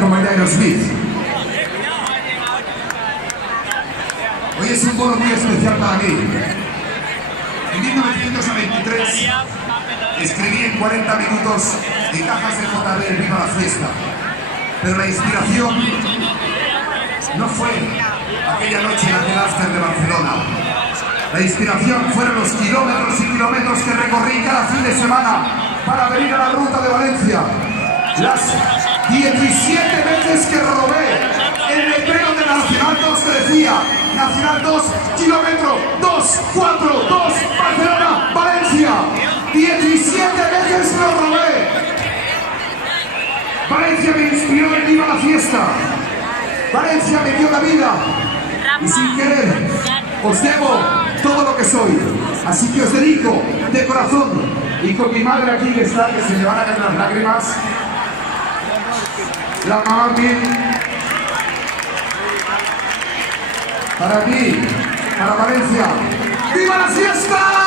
como el de Aerosmith. Hoy es un bolo muy especial para mí. En 1923 escribí en 40 minutos en cajas de JB Viva la Fiesta. Pero la inspiración no fue aquella noche en aquel after de Barcelona. La inspiración fueron los kilómetros y kilómetros que recorrí cada fin de semana para venir a la ruta de Valencia. Las 17 veces que robé el letrero de Nacional 2 que decía Nacional 2, kilómetro 2, 4, 2, Barcelona, Valencia. 17 veces lo robé. Valencia me inspiró en Viva la Fiesta. Valencia me dio la vida. Y sin querer, os debo todo lo que soy. Así que os dedico de corazón. Y con mi madre aquí que está, que se le van a caer las lágrimas. La mamá bien. Para ti, para Valencia. ¡Viva la fiesta!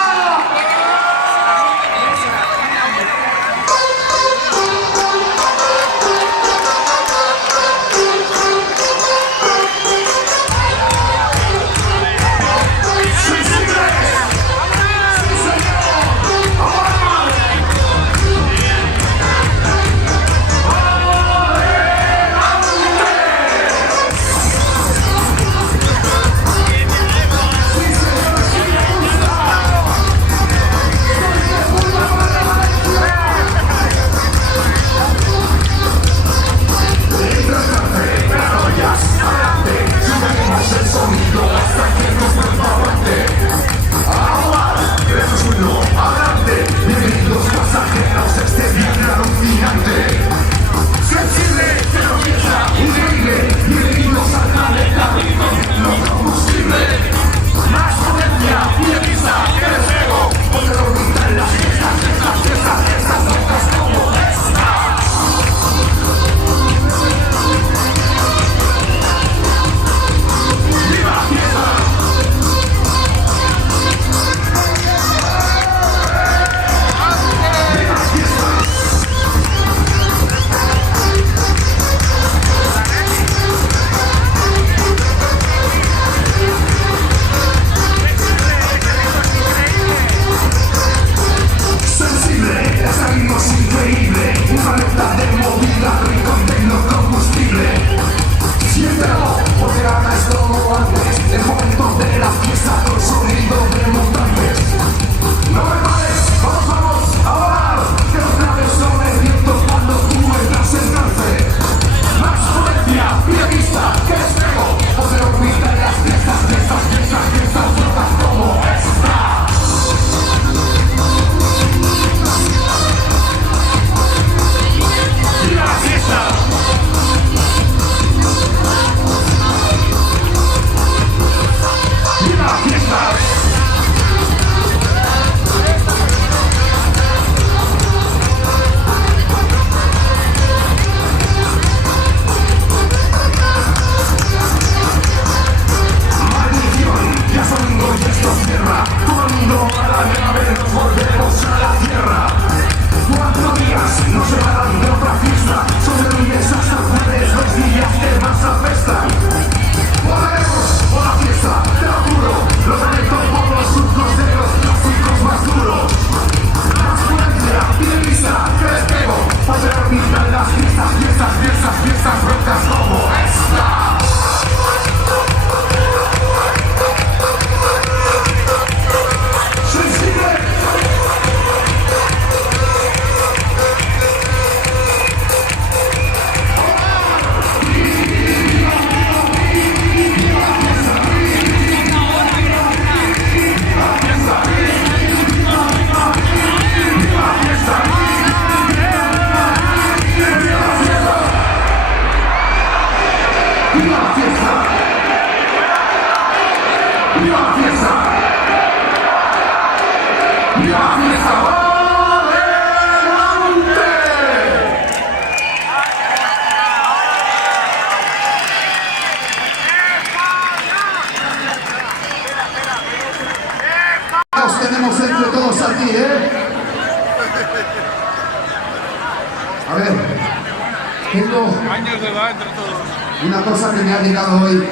Tenemos entre todos aquí, A ver, tengo años de edad entre todos. una cosa que me ha llegado hoy,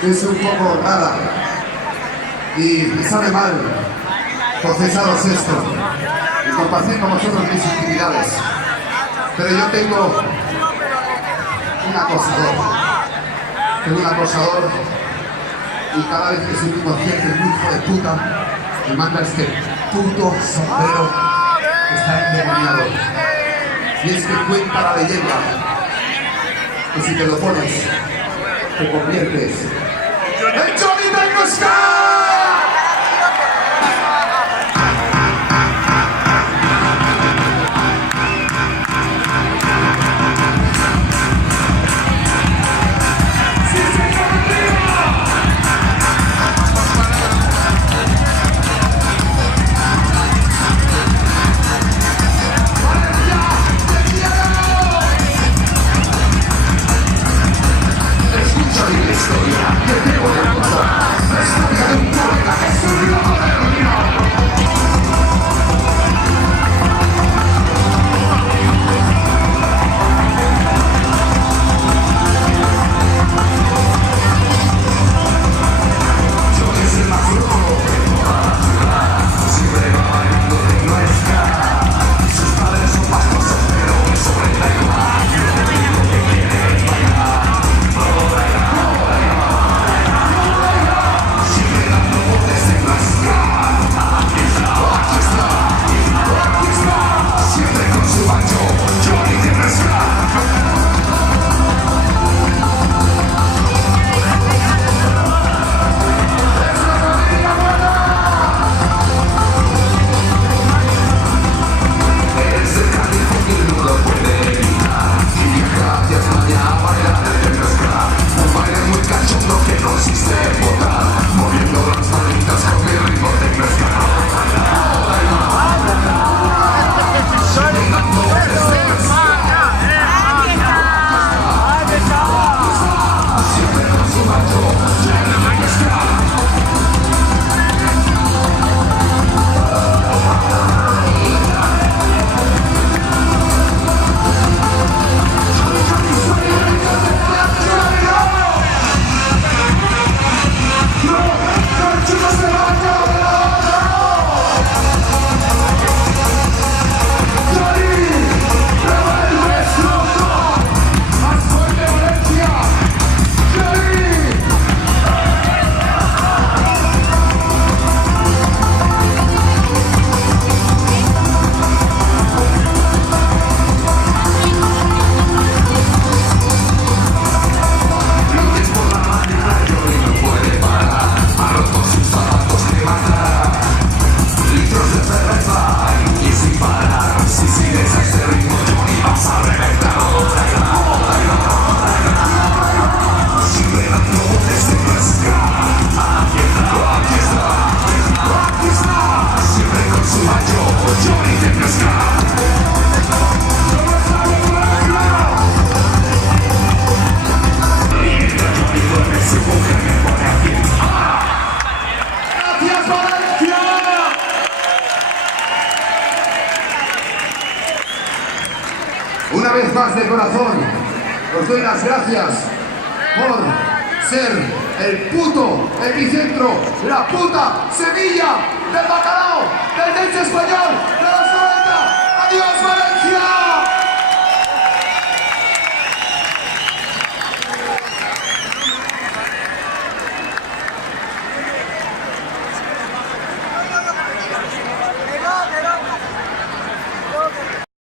que es un poco rara y me sabe mal confesaros esto y compartir con vosotros mis intimidades. Pero yo tengo un acosador. Tengo un acosador y cada vez que soy muy consciente, el hijo de puta me manda este puto sombrero que está endemoniado. Y es que cuenta la leyenda que si te lo pones, te conviertes en Johnny Tecnosca. Una vez más de corazón, os doy las gracias por ser el puto epicentro, la puta semilla del bacalao, del dance español de los 90. ¡Adiós, Valencia!